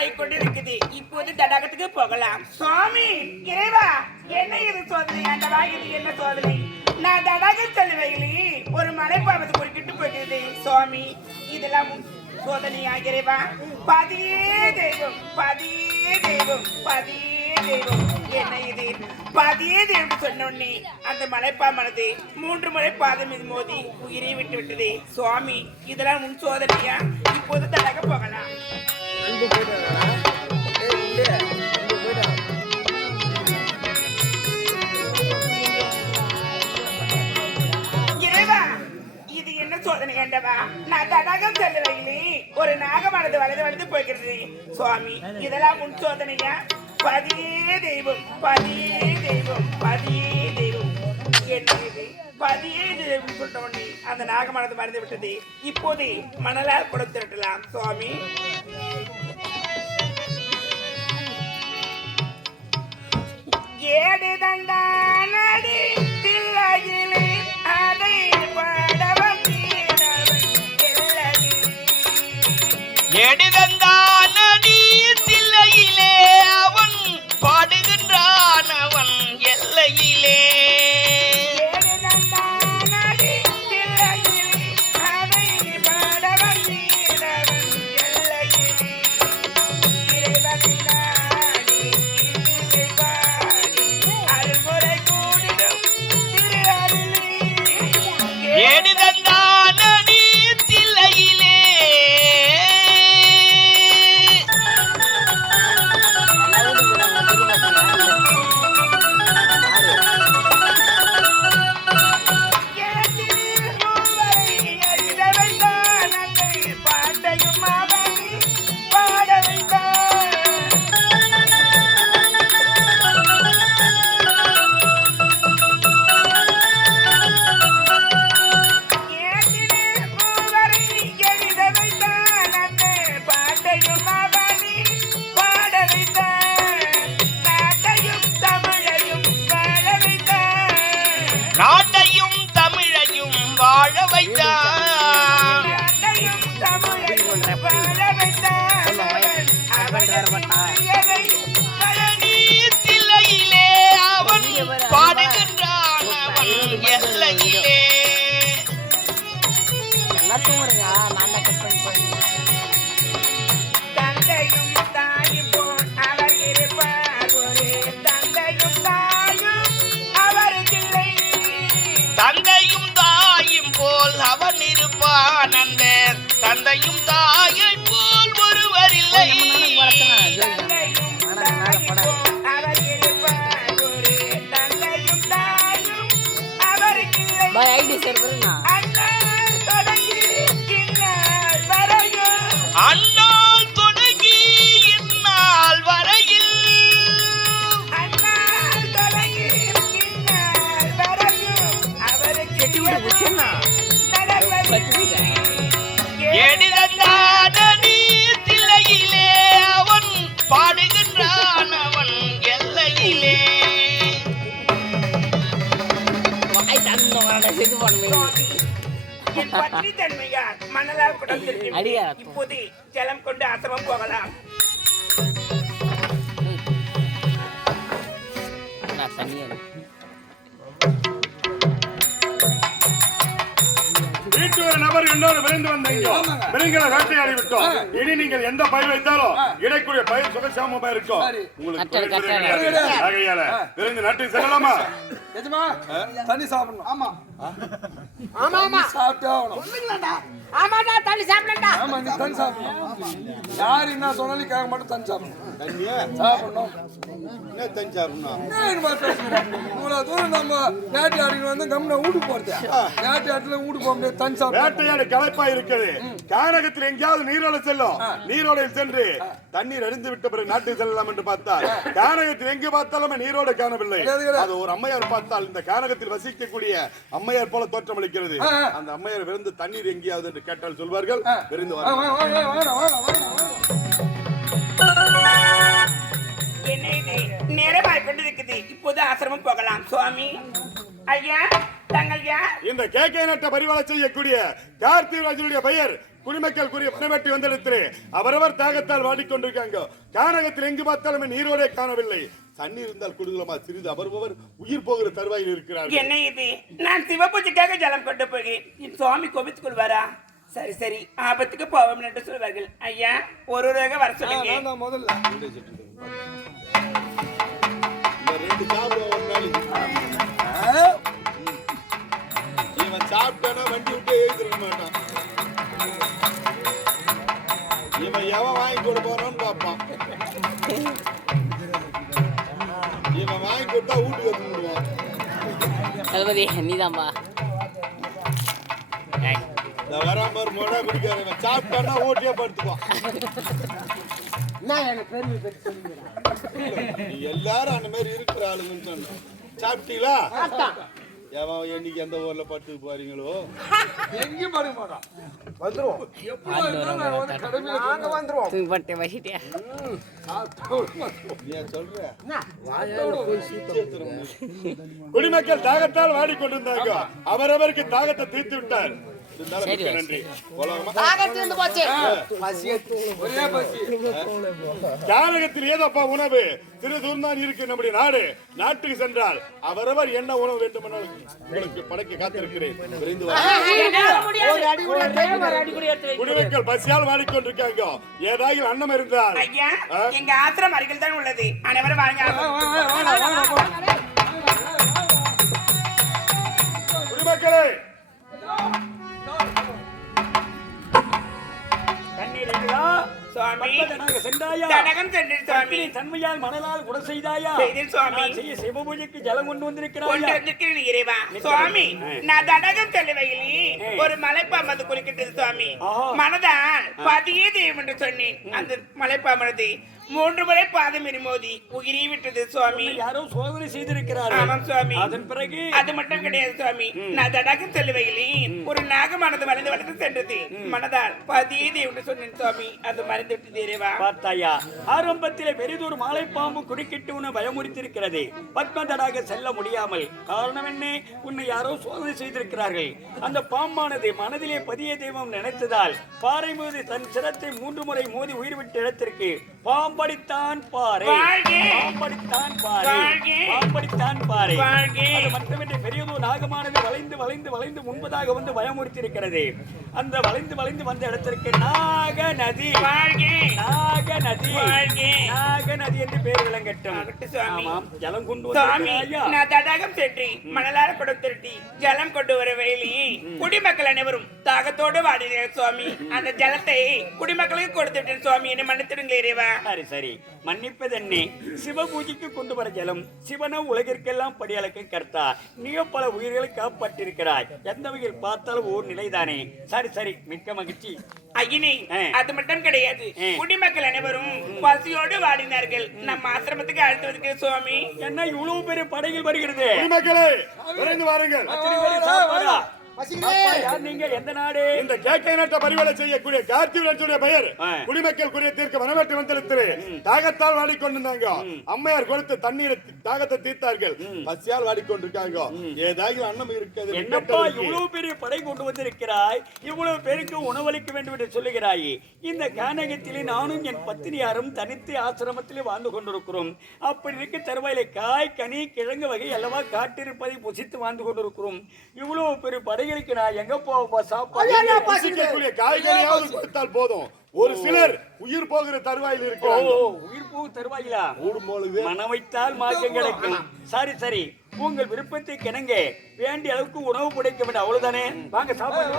ஆகிக்கொண்டு இருக்குது இப்போது தடாகத்துக்கு போகலாம். சுவாமி இறைவா என்ன இது சோதனை? ஆண்டவா இது என்ன சோதனை? நான் தடாக செல்வையிலே ஒரு மலைப்பாவத்தை குறுக்கிட்டு போயிட்டது சுவாமி இதெல்லாம் சோதனையா இறைவா? பதியே தெய்வம் பதியே தெய்வம் பதியே தெய்வம். என்ன இது? பதியே தெய்வம் சொன்ன அந்த மலைப்பாமனது மூன்று முறை பாதம் மீது மோதி உயிரை விட்டு விட்டது. சுவாமி இதெல்லாம் உன் சோதனையா? இப்போது தடக போகலாம். அன்பு இது என்ன சோதனை கண்டவா? நான் தடாகம் செல்லுவையிலே. ஒரு நாகமானது வலது வலது போய்கிறது. சுவாமி இதெல்லாம் முன் சோதனையா? பதியே தெய்வம் பதியே தெய்வம் பதியே தெய்வம். என்ன பதியே தெய்வம் சொன்ன உடனே அந்த நாகமானது மறந்து விட்டது. இப்போதே மணலால் கொடுத்திருக்கலாம் சுவாமி. ஏடு தண்டானடி தில்லையிலே அதை பாடவன் தீரவன் தந்தையும் தாயும் போல் அவன் இருப்பான் அந்த தந்தையும் தாயை போல் ஒருவர் இல்லை. என் பத்னி தன்மையால் மணலால் குடத்திற்கு அடியா. இப்போது ஜலம் கொண்டு ஆசிரமம் போகலாம். வீட்டு ஒரு நபர் இன்னொரு விரைந்து வந்தீங்க விரைங்களை வேட்டையாடி விட்டோம் இனி நீங்கள் எந்த பயிர் வைத்தாலும் இடைக்கூடிய பயிர் சுகசாமமா இருக்கும். உங்களுக்கு விரைந்து நாட்டுக்கு செல்லலாமா? எஜமா தண்ணி சாப்பிடணும். ஆமா. ஆமா ஆமா. சாப்பிட்டே ஆகணும். ஆமாடா தள்ளி சாப்பிடண்டா ஆமா நீ தண்ணி சாப்பிடணும். யார் என்ன சொன்னாலும் கேட்க மாட்டோம் தண்ணி சாப்பிடணும். சாப்பிடணும். ஏன் பார்த்து பேசுறீங்க? இவ்வளவு தூரம் நம்ம வேட்டை ஆடிட்டு வந்து கம்முன வீட்டு போறது. வேட்டை ஆட்டில வீட்டு போக முடியாது தண்ணி சாப்பிட வேட்டையாடு களைப்பா இருக்குது. கானகத்தில் எங்கேயாவது நீரோட செல்லும். நீரோடையில் சென்று தண்ணீர் அழிந்து விட்ட பிறகு நாட்டுக்கு செல்லலாம் என்று பார்த்தால் கானகத்தில் எங்கு பார்த்தாலுமே நீரோடு காணவில்லை. அது ஒரு அம்மையார் பார்த்தால் இந்த கானகத்தில் வசிக்கக்கூடிய அம்மையார் போல தோற்றமளிக்கிறது. அந்த அம்மையார் விருந்து தண்ணீர் எங்கேயாவது என்று கேட்டால் சொல்வார்கள். விருந்து நேரமாய் கொண்டு இருக்குது இப்போது ஆசிரமம் போகலாம். சுவாமி. ஐயா தங்கள் இந்த கேகே நட்ட பரிவாள செய்யக்கூடிய கார்த்திகராஜனுடைய பெயர் குடிமக்கள் கூறிய பணவெட்டி வந்திடத்திலே அவரவர் தாகத்தால் வாடிக்கொண்டிருக்காங்க. கானகத்தில் எங்கு பார்த்தாலும் நீரோடே காணவில்லை. தண்ணீர் இருந்தால் குடுக்கலாமா சிறிது அவரவர் உயிர் போகிற தருவாயில் இருக்கிறார்கள். என்ன இது? நான் சிவபூஜைக்காக ஜலம் கொண்டு போகிறேன். சுவாமி கோபித்துக் கொள்வாரா? சரி சரி. ஆபத்துக்கு போவோம் என்று சொல்வார்கள். ஐயா ஒரு ஒருவராக வர சொல்லுங்க. நான் தான் முதல்ல? இவன் சாப்பிட்டானா வண்டி விட்டு எழுதிருக்க மாட்டான். இவன் எவன் வாங்கி கொடு போறான்னு பார்ப்பான். இவன் வாங்கி கொடுத்தா வீட்டுக்கு வந்து விடுவான் தளபதி நீதான்பா இந்த வராம ஒரு மொழா குடிக்காரு இவன் சாப்பிட்டானா ஓட்டியே படுத்துக்குவான். நீ எல்லாரும் அந்த மாதிரி இருக்கிற ஆளுங்கன்னு சொன்ன. சாப்பிட்டீங்களா? எவன் என்னைக்கு எந்த ஊர்ல படுத்து போறீங்களோ? எங்கேயும் படுக்க மாட்டான் வந்துருவோம். எப்படி வந்துருவோம். தூக்கி போட்டு சொல்ற? குடிமக்கள் தாகத்தால் வாடிக்கொண்டிருந்தாங்க அவரவருக்கு தாகத்தை தீர்த்து விட்டார். நன்றி. போலாமா ஒரே பசி ஜாதகத்தில் ஏதப்பா உணவு? திரு தூர்தான் இருக்கு நம்முடைய நாடு. நாட்டுக்கு சென்றால் அவரவர் என்ன உணவு வேண்டுமானாலும் உங்களுக்கு படைக்க காத்திருக்கிறேன். குடிமக்கள் பசியால் வாடிக்கொண்டிருக்காங்க. ஏதாவது அன்னம் இருந்தால்? எங்க ஆத்திரம் அருகில் தான் உள்ளது. அனைவரும் வாங்க. குடிமக்களே சுவாமி பத்மதனாக சென்றாயா சென்று சுவாமி. தன்மையால் மணலால் குட செய்தாயா? சுவாமி. செய்ய சிவபூஜைக்கு ஜலம் கொண்டு வந்திருக்கிறாயா? இறைவா. சுவாமி நான் தடகம் செல்லுவையில் ஒரு மலைப்பாம்பது குறுக்கிட்டது சுவாமி. ஆஹா. மனதால் பதியே தெய்வம் என்று சொன்னேன். அந்த மலைப்பாம்பனது மூன்று முறை பாதம் மோதி உயிரி விட்டது சுவாமி. யாரோ சோதனை செய்திருக்கிறார்கள். ஆமாம் சுவாமி. அதன் பிறகு? அது மட்டும் கிடையாது சுவாமி. நான் தடகம் செல்லுவையில் ஒரு நாகமானது வளர்ந்து வளர்ந்து சென்றது. மனதால் பதியே தெய்வம் என்று சொன்னேன் சுவாமி. அது மறந்து விட்டது இறைவா. பார்த்தாயா? ஆரம்பத்திலே பெரிதொரு மாலைப்பாம்பு குறுக்கிட்டு உன்னை பயமுறுத்திருக்கிறது பத்மதடாக செல்ல முடியாமல். காரணம் என்ன? உன்னை யாரோ சோதனை செய்திருக்கிறார்கள். அந்த பாம்பானது மனதிலே பதிய தெய்வம் நினைத்ததால் பாறை மீது தன் சிரத்தை மூன்று முறை மோதி உயிர் விட்ட இடத்திற்கு பாம்படித்தான் பாறை! பாம்படித்தான் பாறை! பாம்படித்தான் பாறை! அது மட்டுமின்றி பெரியதொரு நாகமானது வளைந்து வளைந்து வளைந்து முன்பதாக வந்து பயமுறுத்தியிருக்கிறது. அந்த வளைந்து வளைந்து வந்த இடத்திற்கு நாக நதி! நாக நதி! நாக நதி என்று பேர் விளங்கட்டும். ஜலம் கொண்டு? நான் தடாகம் சென்று மணலார குடம் திரட்டி ஜலம் கொண்டு வர வேலி. குடிமக்கள் அனைவரும் தாகத்தோடு வாடினர் சுவாமி. அந்த ஜலத்தை குடிமக்களுக்கு கொடுத்துட்டேன் சுவாமி. என்னை மன்னித்திடுங்க இறைவா. சரி சரி. மன்னிப்பது என்ன சிவபூஜைக்கு கொண்டு வர ஜலம் சிவன உலகிற்கெல்லாம் படியளக்க கர்த்தா நீயோ பல உயிர்களை காப்பாற்றிருக்கிறாய் எந்த வகையில் பார்த்தாலும் ஓர் நிலைதானே? சரி சரி மிக்க மகிழ்ச்சி. ஆ. அது மட்டும் கிடையாது. குடிமக்கள் அனைவரும் பசியோடு வாடினார்கள். நம்ம ஆசிரமத்துக்கு அழைத்து சுவாமி. என்ன இவ்வளவு பெரிய படையில் வருகிறது? குடிமக்களே விரைந்து வாருங்கள். நீங்க எந்த நாடு? இந்த கேக்கை நாட்டை பரிவலை செய்யக்கூடிய கார்த்திவனுடைய பெயர். ஆ. குடிமக்கள் குறிய தீர்க்க வனவெட்டி வந்திருத்திரு தாகத்தால் வாடிக்கொண்டிருந்தாங்க. அம்மையார் கொடுத்த தண்ணீரை தாகத்தை தீர்த்தார்கள். பசியால் வாடிக்கொண்டிருக்காங்க. ஏதாவது அன்னம் இருக்கிறது என்னப்பா இவ்வளவு பெரிய படை கொண்டு வந்திருக்கிறாய்? இவ்வளவு பேருக்கு உணவளிக்க வேண்டும் என்று சொல்லுகிறாய். இந்த கானகத்திலே நானும் என் பத்தினியாரும் தனித்து ஆசிரமத்திலே வாழ்ந்து கொண்டிருக்கிறோம். அப்படி இருக்க தருவாயிலே காய் கனி கிழங்கு வகை அல்லவா காட்டிருப்பதை புசித்து வாழ்ந்து கொண்டிருக்கிறோம். இவ்வளவு பெரிய படைகளுக்கு நான் எங்க போவா சாப்பாடு காய்கறியாவது கொடுத்தால் போதும் ஒரு சிலர் உயிர் போகிற தருவாயில் ஓ இருக்கிறாங்க உயிர் போகு தருவாயிலா ஊடும் பொழுது மனம் வைத்தால் மார்க்கம் கிடைக்கும் சரி சரி உங்கள் விருப்பத்தை கிணங்க வேண்டிய அளவுக்கு உணவு படைக்க வேண்டும் அவ்வளவுதானே வாங்க சாப்பாடு